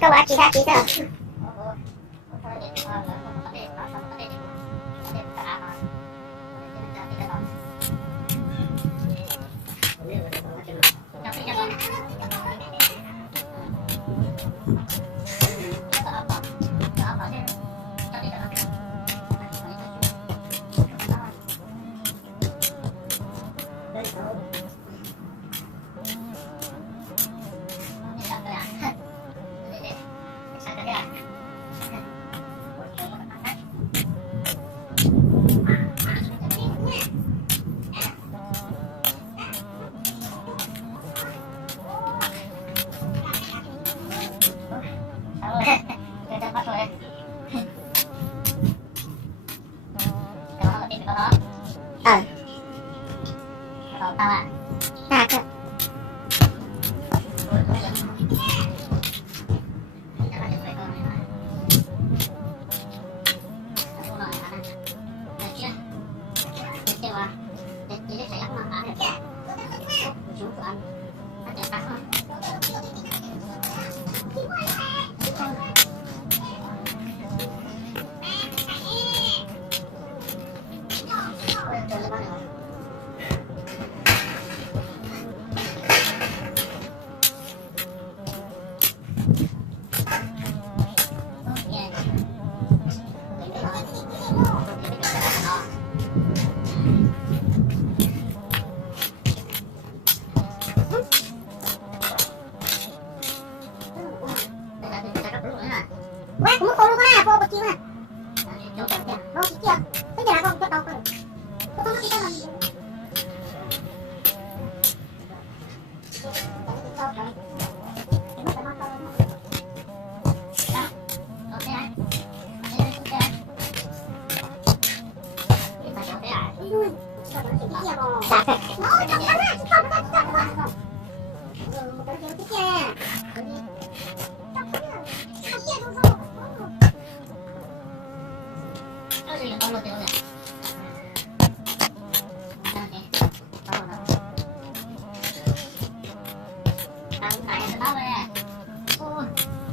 có bà chị ta chị sao? Quá cũng cô luôn á, cô bật chiêu à. Cô chị chưa? Thế giờ là con cho tao con. Cô không biết làm gì.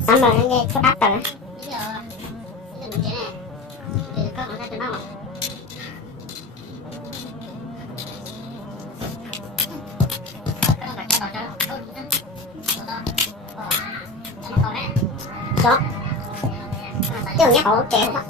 Xong rồi nghe có đắt rồi. Đó. Chứ nhắc hộ trẻ không ạ.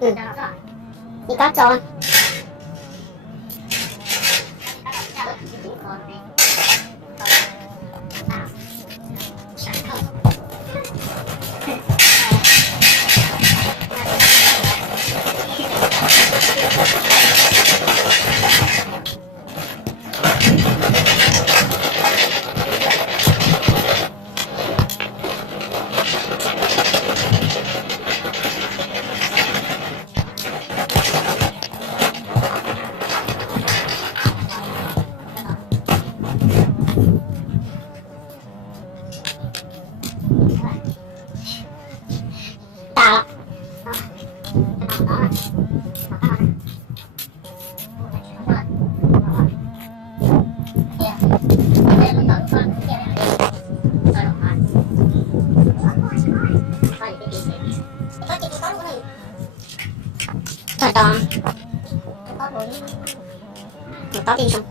Ừ. Thì có tròn. Thật to. Một to đi không?